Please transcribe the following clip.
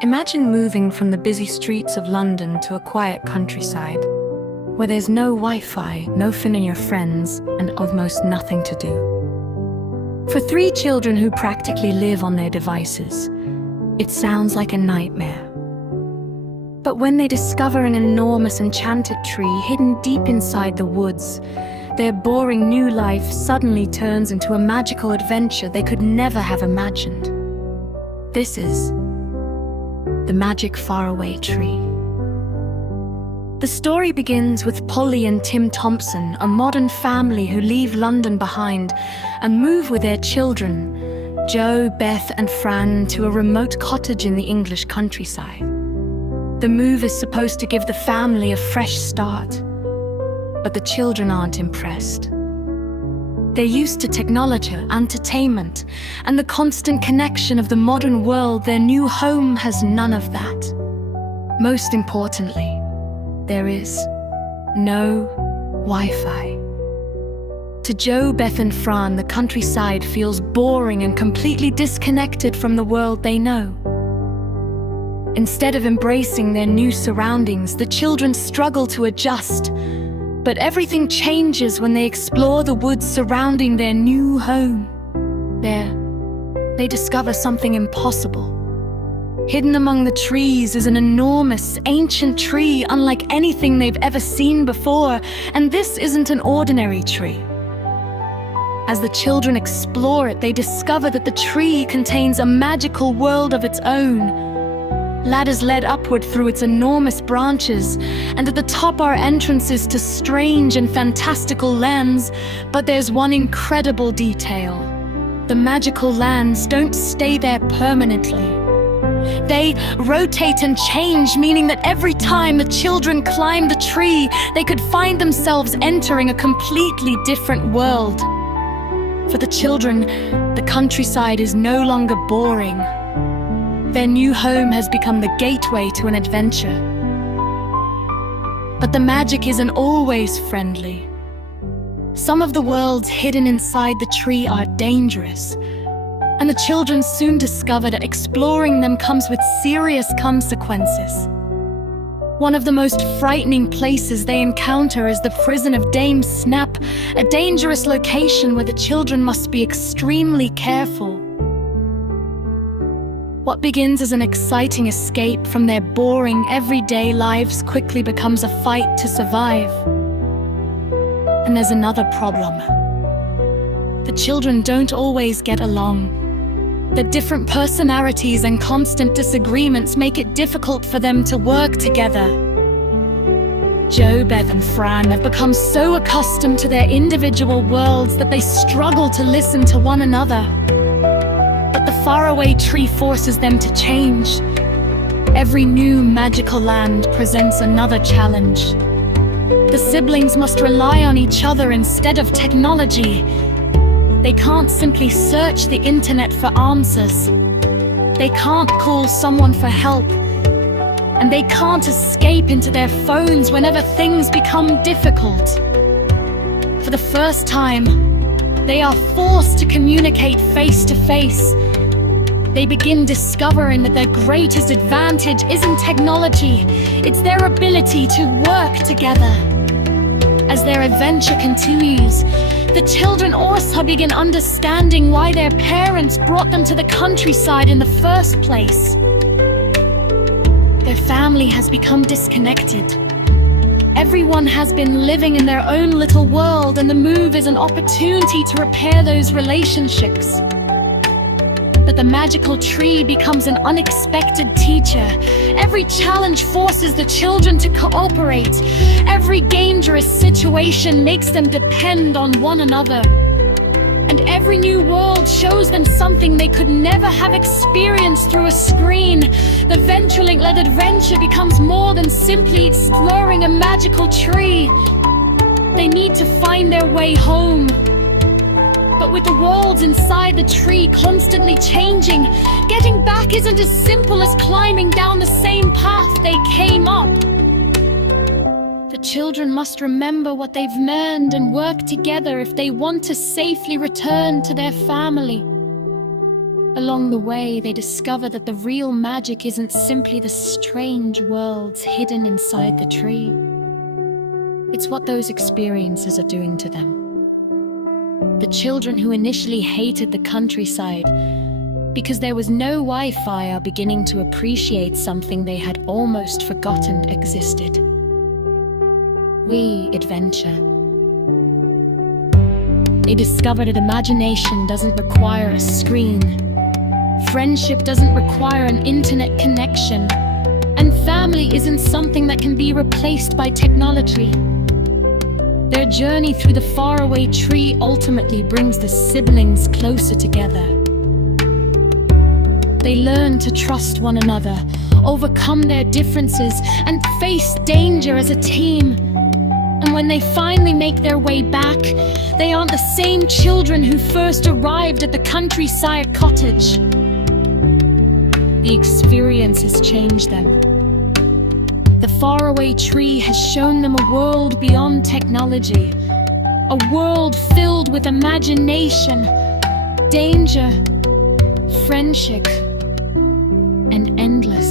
Imagine moving from the busy streets of London to a quiet countryside, where there's no Wi-Fi, no familiar friends, and almost nothing to do. For three children who practically live on their devices, it sounds like a nightmare. But when they discover an enormous enchanted tree hidden deep inside the woods, their boring new life suddenly turns into a magical adventure they could never have imagined. This is the Magic Faraway Tree. The story begins with Polly and Tim Thompson, a modern family who leave London behind and move with their children, Joe, Beth, and Fran, to a remote cottage in the English countryside. The move is supposed to give the family a fresh start, but the children aren't impressed. They're used to technology, entertainment, and the constant connection of the modern world. Their new home has none of that. Most importantly, there is no Wi-Fi. To Joe, Beth, and Fran, the countryside feels boring and completely disconnected from the world they know. Instead of embracing their new surroundings, the children struggle to adjust. But everything changes when they explore the woods surrounding their new home. There, they discover something impossible. Hidden among the trees is an enormous, ancient tree unlike anything they've ever seen before, and this isn't an ordinary tree. As the children explore it, they discover that the tree contains a magical world of its own. Ladders lead upward through its enormous branches, and at the top are entrances to strange and fantastical lands. But there's one incredible detail. The magical lands don't stay there permanently. They rotate and change, meaning that every time the children climb the tree, they could find themselves entering a completely different world. For the children, the countryside is no longer boring. Their new home has become the gateway to an adventure. But the magic isn't always friendly. Some of the worlds hidden inside the tree are dangerous, and the children soon discover that exploring them comes with serious consequences. One of the most frightening places they encounter is the prison of Dame Snap, a dangerous location where the children must be extremely careful. What begins as an exciting escape from their boring, everyday lives quickly becomes a fight to survive. And there's another problem. The children don't always get along. Their different personalities and constant disagreements make it difficult for them to work together. Joe, Beth, and Fran have become so accustomed to their individual worlds that they struggle to listen to one another. But the faraway tree forces them to change. Every new magical land presents another challenge. The siblings must rely on each other instead of technology. They can't simply search the internet for answers. They can't call someone for help. And they can't escape into their phones whenever things become difficult. For the first time, they are forced to communicate face to face. They begin discovering that their greatest advantage isn't technology, it's their ability to work together. As their adventure continues, the children also begin understanding why their parents brought them to the countryside in the first place. Their family has become disconnected. Everyone has been living in their own little world, and the move is an opportunity to repair those relationships. But the magical tree becomes an unexpected teacher. Every challenge forces the children to cooperate. Every dangerous situation makes them depend on one another. And every new world shows them something they could never have experienced through a screen. The venture-led adventure becomes more than simply exploring a magical tree. They need to find their way home. But with the worlds inside the tree constantly changing, getting back isn't as simple as climbing down the same path they came up. The children must remember what they've learned and work together if they want to safely return to their family. Along the way, they discover that the real magic isn't simply the strange worlds hidden inside the tree. It's what those experiences are doing to them. The children who initially hated the countryside because there was no Wi-Fi are beginning to appreciate something they had almost forgotten existed. Adventure. They discover that imagination doesn't require a screen. Friendship doesn't require an internet connection. And family isn't something that can be replaced by technology. Their journey through the faraway tree ultimately brings the siblings closer together. They learn to trust one another, overcome their differences, and face danger as a team. And when they finally make their way back, they aren't the same children who first arrived at the countryside cottage. The experience has changed them. The faraway tree has shown them a world beyond technology, a world filled with imagination, danger, friendship, and endless